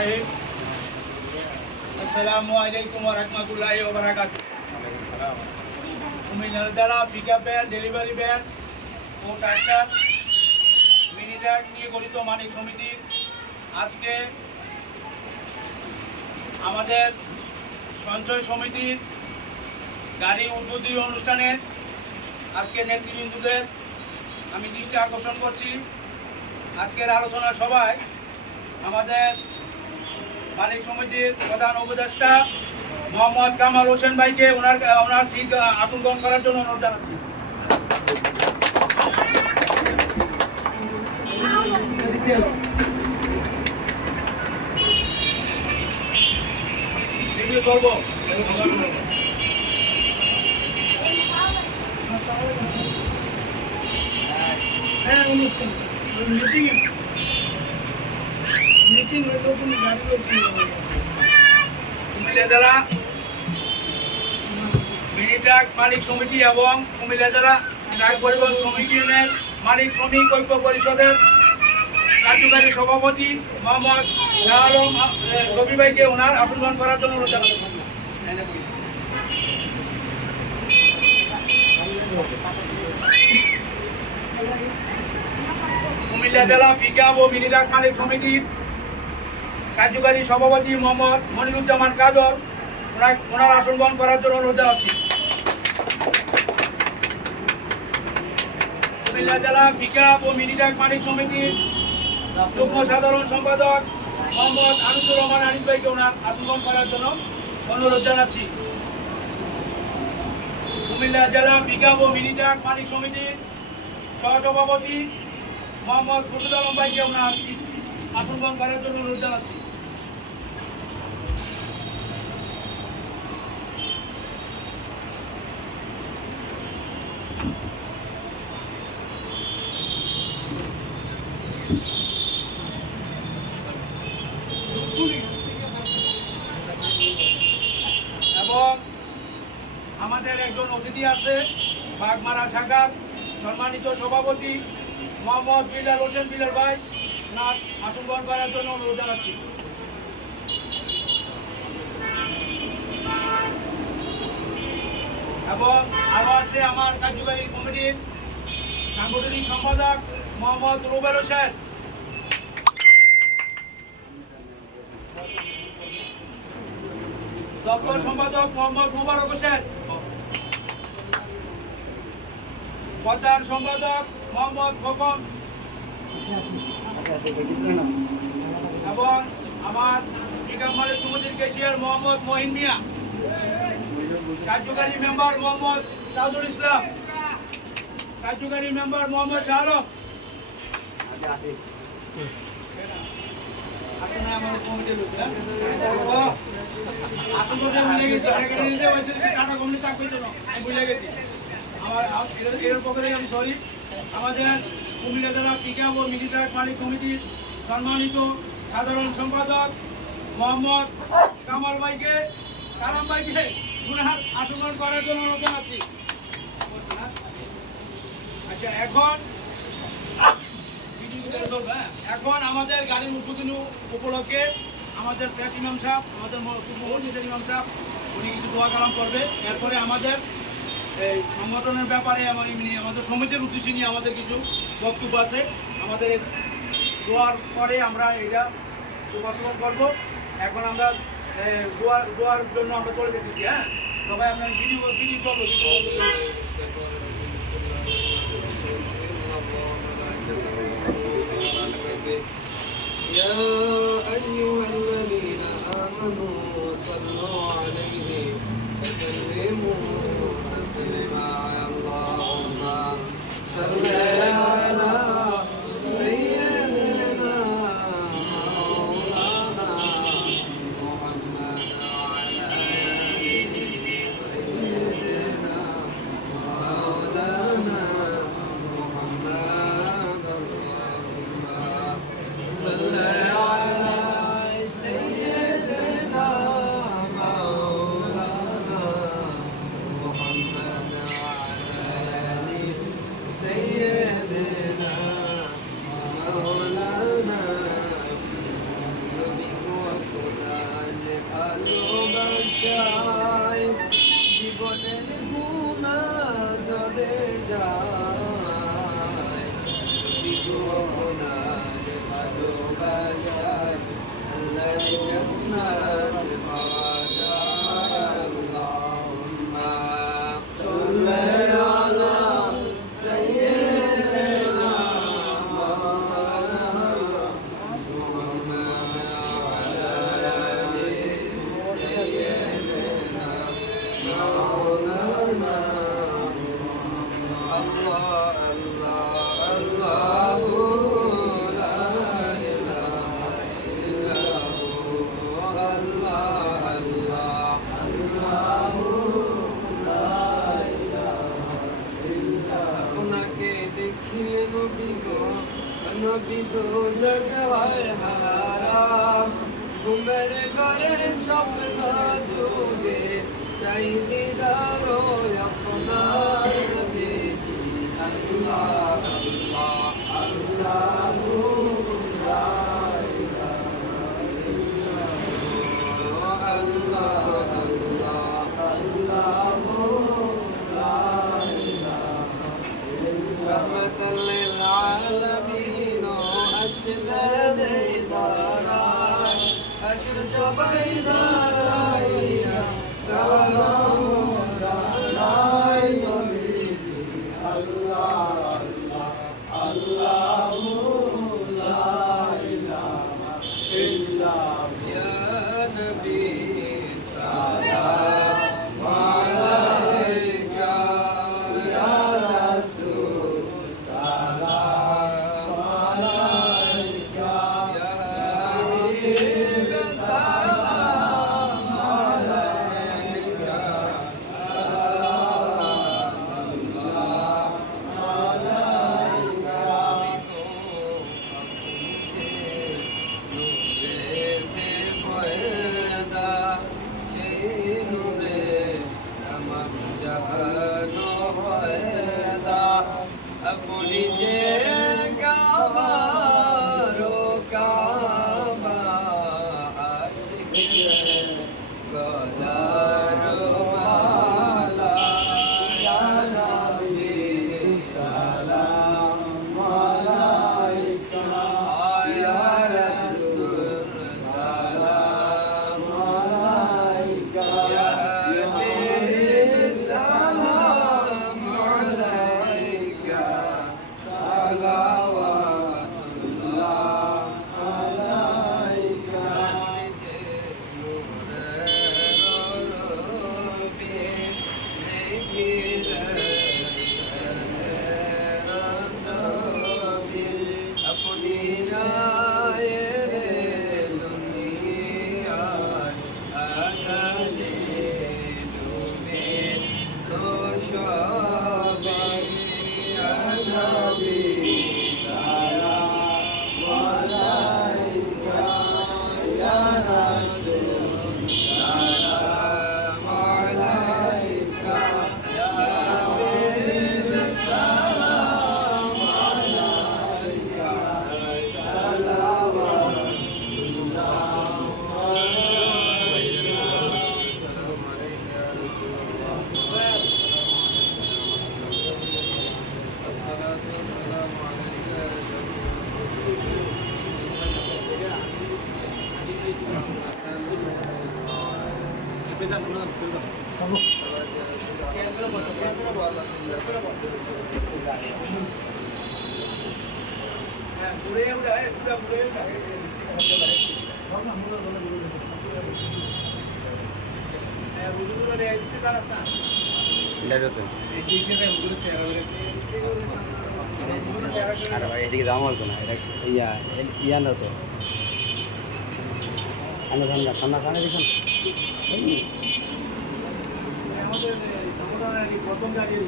সাহেব, আসসালামু আলাইকুম ওয়া রাহমাতুল্লাহি ওয়া বারাকাতুহু। কুমিল্লা জেলা পিকআপ ভ্যান, ডেলিভারি ভ্যান ও ট্রাক্টর, মিনি ট্রাক নিয়ে গঠিত মালিক সমিতির আজকে আমাদের সঞ্চয় সমিতির গাড়ি উদ্বোধনী অনুষ্ঠানের আজকে নেতৃবৃন্দদের আমি দৃষ্টি আকর্ষণ করছি। আজকের আলোচনা সভায় আমাদের মালিক সমিতির প্রধান উপদেষ্টা মোহাম্মদ কামাল হোসেন ভাইকে ওনার সিট আসন গ্রহণ করার জন্য অনুরোধ জানাচ্ছি। কুমিল্লা জেলা মিনি ট্রাক মালিক সমিতি এবং কুমিল্লা জেলা ট্রাক পরিবহন সমিতি ইউনিয়নের মালিক শ্রমিক ঐক্য পরিষদের কার্যকারী সভাপতি মোহাম্মদ শাহ আলম শফি ভাইকে ওনার আসন গ্রহণ করার জন্য অনুরোধ জানাচ্ছি। কুমিল্লা জেলা পিকআপ ও মিনি ট্রাক মালিক সমিতির কার্যকারী সভাপতি মোহাম্মদ মনিরুজ্জামান কাদর ওনার আসন গ্রহণ করার জন্য অনুরোধ জানাচ্ছি। কুমিল্লা জেলা পিকআপ ও মিনি ট্রাক মালিক সমিতির যুগ্ম সাধারণ সম্পাদক মোহাম্মদ আনিসুর রহমান আনিস ভাইকে ওনার আসন গ্রহণ করার জন্য অনুরোধ জানাচ্ছি। কুমিল্লা জেলা পিকআপ ও মিনি ট্রাক মালিক সমিতির সহসভাপতি মোহাম্মদ খুরশিদ আলম ভাইকে ওনার আসন গ্রহণ করার জন্য অনুরোধ জানাচ্ছি। এবং আমাদের একজন অতিথি আছে বাগমারা শাখার সম্মানিত সভাপতি মোহাম্মদ বিলাল হোসেন বিলাল ভাই, ওনার আসন গ্রহণ করার জন্য অনুরোধ জানাচ্ছি। এবং আরো আছে আমার কার্যকারী কমিটির সাংগঠনিক সম্পাদক মোহাম্মদ রুবেল হোসেন, দপ্তর সম্পাদক মোহাম্মদ মুবারক হোসেন, প্রচার সম্পাদক মোহাম্মদ খোকন এবং আমার পিকআপ মালিক সমিতির কেশিয়ার মোহাম্মদ মহিন মিয়া, কার্যকারী মেম্বার মোহাম্মদ তাজুল ইসলাম, কার্যকারী মেম্বার মোহাম্মদ শাহ আলম। আমাদের কুমিল্লা জেলা পিকআপ ও মিনি ট্রাক মালিক সমিতির সম্মানিত সাধারণ সম্পাদক মোহাম্মদ কামাল ভাইকে ওনার আসন গ্রহণ করার জন্য অনুরোধ জানাচ্ছি। আচ্ছা, এখন আমাদের গাড়ির উদ্বোধনী উপলক্ষে আমাদের প্রেস ইমাম সাহেব, আমাদের মসজিদের ইমাম সাহেব উনি কিছু দোয়া কালাম করবে। এরপরে আমাদের এই সংগঠনের ব্যাপারে আমাদের সমিতির উদ্দেশ্যে নিয়ে আমাদের কিছু বক্তব্য আছে। আমাদের দোয়ার পরে আমরা এটা উপস্থাপন করবো। এখন আমরা দোয়ার জন্য আমরা চলে যেতেছি। হ্যাঁ, সবাই আপনার ভিডিও করবো। يا أيها الذين آمنوا صلوا عليه وسلموا تسليما اللهم صل على سيدنا مولانا محمد وعلى آله سيدنا مولانا محمد اللهم صل على سيدنا مولانا محمد وعلى آله سيدنا আশায় জীবনের গুণা জলে যায় জীবনার ভালোবাসায় আল্লাহর জান্নাত পাওয়া যায় আল্লাহুম্মা সাল্লি আলা সাইয়্যিদিনা নবী তো জগওয়ায় হারা ঘুমের ঘরে স্বপ্ন যুগে চাই দিদার আপনার নবী আল্লাহ আল্লাহ رحمة للعالمين أشلال داران أشرش بين رايا سلام يا نبي سلام عليك يا رسول سلام عليك يا حبيب سلام عليك अपनी जे काबारो काबा आशिक गलारो माला या नबी सलाम अलैका या रसूल सलाम अलैका या हबीब सलाम अलैका আরে ভাই এদিকে দাম বলতো না এটা ইয়া না তো আনো ঠান্ডা ঠান্ডা খানে দিয়েছেন আমাদের প্রথম জায়গায়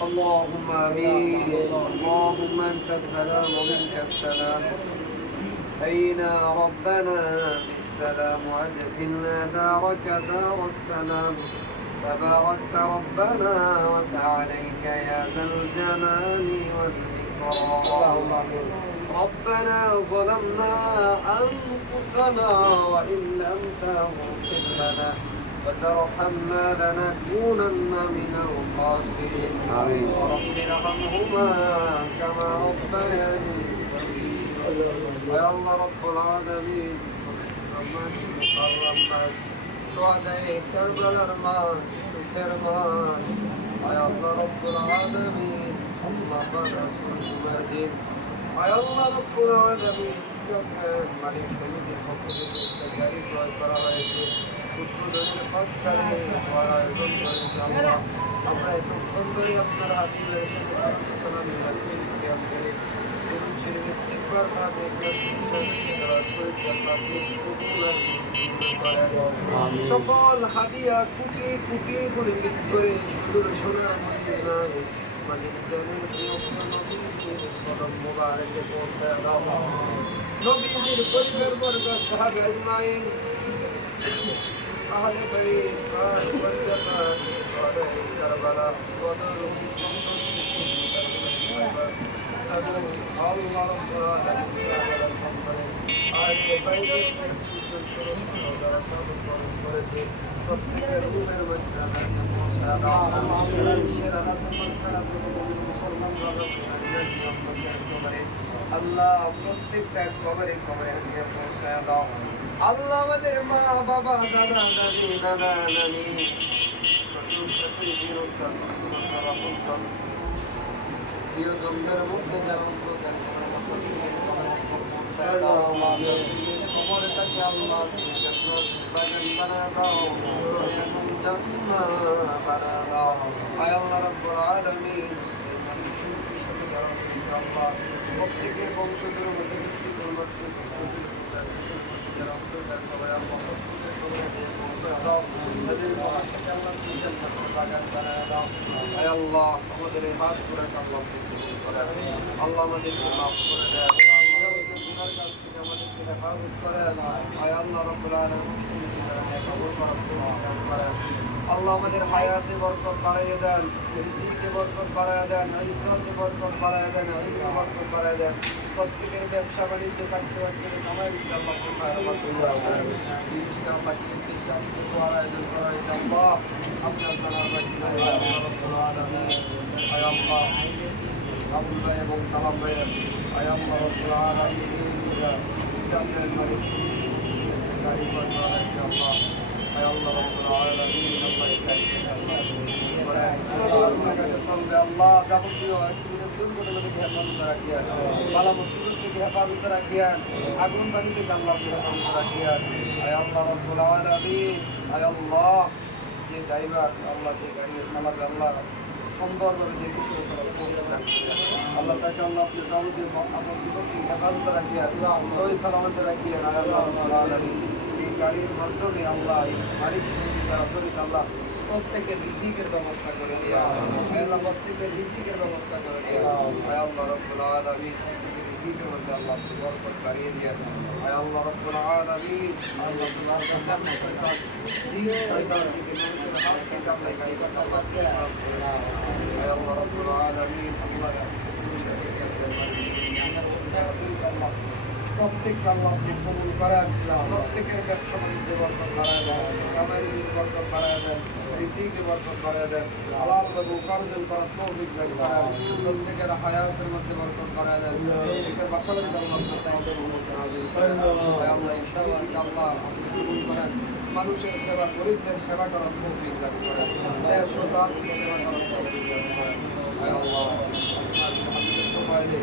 اللهم آمين اللهم أنت السلام ومنك السلام حينا ربنا بالسلام وأدخلنا دارك دار السلام تباركت ربنا وتعاليك يا ذا الجلال والإكرام ربنا ظلمنا أنفسنا وإن لم تغفر لنا وترحمنا لنكونن من الخاسرين آمين. رب ارحمهما كما ربياني صغيرا يا الله رب العالمين محمد مكرم شهداء كربلاء الرحمن يا الله رب العالمين محمد رسول المهدي يا الله رب العالمين মালিক সমিতির পক্ষ থেকে গাড়ি ক্রয় করা হয়েছে উদ্বোধনের পক্ষে আয়োজন করেছে আল্লাহ আমরা এতক্ষণ ধরে আপনার হাজির সালামি রাখবেন ইস্তিগফার না দেখলে করেছি আল্লাহ সকল হাদিয়া কুটি কুটি করে করে সুদূর সোনার মদিনায় মালিক জানের প্রিয় নবীর কদম মোবারকে পৌঁছায় দাও নবীজির পরিবার বর্গ সাহাবে আজমাইন আহলে বাইত আর ওয়াজামাত ওয়াদাই কারবালা ওয়াদার আল্লাহ রাব্বুল আলামিন আজকে বাইরের যারা সাধু করেছে প্রত্যেকের রূপের মধ্যে দাঁড়িয়ে পৌঁছায় দাও সেরা মুসলমান আল্লাহ প্রত্যেকটা কবরে কবরে দিয়ে পৌঁছায় দাও আল্লাহ আমাদের মা বাবা দাদা দাদি নানা নানি প্রিয়জনদের মধ্যে কবরটাকে আল্লাহ বাগান বানা দাও বানা দাও আয় আল্লাহ রাব্বুল আলামিন আল্লাহ প্রত্যেকের বংশধর মধ্যে আল্লাহ আমাদের এই হাত করে আল্লাহ আমাদেরকে মাফ করে দেয় কাছ থেকে আমাদেরকে হেফাজত করে আয় আল্লাহ রাব্বুল আলামিন আল্লাহ আমাদের হায়াতে বরকত বাড়াইয়ে দেন রিজিকে বরকত বাড়াইয়ে দেন ইজ্জতে বরকত বাড়াইয়ে দেন ইলমে বরকত বাড়াইয়ে দেন প্রত্যেকের ব্যবসা বাণিজ্য চাকরি বাকরি কামাই দিতে আল্লাহ আল্লাহ কি শাস্তি করার আয়োজন করা হয়েছে আল্লাহ আপনার জানার বাকি নাই আল্লাহ রাব্বুল আলামিন আয় আল্লাহ আবুল ভাই এবং সালাম ভাইয়ের আয় আল্লাহ রাব্বুল আলামিন জান্নাতের মালিক গাড়ি করা হয়েছে আল্লাহ আয় আল্লাহ রাব্বুল আলামিন আল্লাহ রাস্তাঘাটে চলবে আল্লাহ যাবতীয় অ্যাক্সিডেন্ট দুর্ঘটনা থেকে হেফাজত রাখিয়া বালা মুসিবত থেকে হেফাজত রাখিয়া আগুন বাড়ি থেকে আল্লাহ হেফাজত রাখিয়া আয় আল্লাহ রাব্বুল আলামিন আয় আল্লাহ যে ড্রাইভার আল্লাহ যে গাড়ি চালাবে আল্লাহ সুন্দরভাবে যে কিছু আল্লাহ তাকে আল্লাহ আপনি যাবতীয় আমার বিপক্ষে হেফাজত রাখিয়া সহি সালামত রাখিয়া আয় আল্লাহ রাব্বুল আলামিন এই গাড়ির মাধ্যমে আল্লাহ এই মালিক সমিতি আল্লাহ প্রত্যেকের রিজিকের ব্যবস্থা করে দিয়া আল্লাহ প্রত্যেকের রিজিকের ব্যবস্থা করে দিয়া আয় আল্লাহ রাব্বুল আলামিন প্রত্যেকের রিজিকের মধ্যে আল্লাহ বরকত বাড়িয়ে দিয়া আয় আল্লাহ রাব্বুল আলামিন আল্লাহ তোমার জান্নাতের কাজ দিয়ে শয়তান থেকে মানুষের হাত থেকে আল্লাহ গায়িকা আল্লাহ আয় আল্লাহ রাব্বুল আলামিন আল্লাহ প্রত্যেককে আল্লাহ আপনি কবুল করেন প্রত্যেকের ব্যবসা বাণিজ্য বরকত বাড়ায় দেন কামাই রুজির বরকত বাড়ায় দেন রিজিকে বরকত বাড়ায় দেন হালাল ভাবে উপার্জন করার তৌফিক দান করেন প্রত্যেকের হায়াতের মধ্যে বরকত বাড়ায় দেন প্রত্যেকের বাসা বাড়িতে আল্লাহ আপনাদের রহমত নাযিল করেন আল্লাহ ইনশাআল্লাহ আল্লাহ আপনি কবুল করেন মানুষের সেবা গরিবদের সেবা করার তৌফিক দান করেন দেশ ও জাতির সেবা করার তৌফিক দান করেন আয় আল্লাহ আপনার হাবিবের তোফাইলে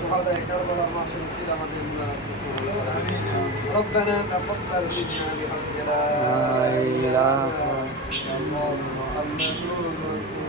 شهداء كربلاء ما شمسي আমাদের ربنا تقبل منا بحق لا اله الا الله محمد رسول الله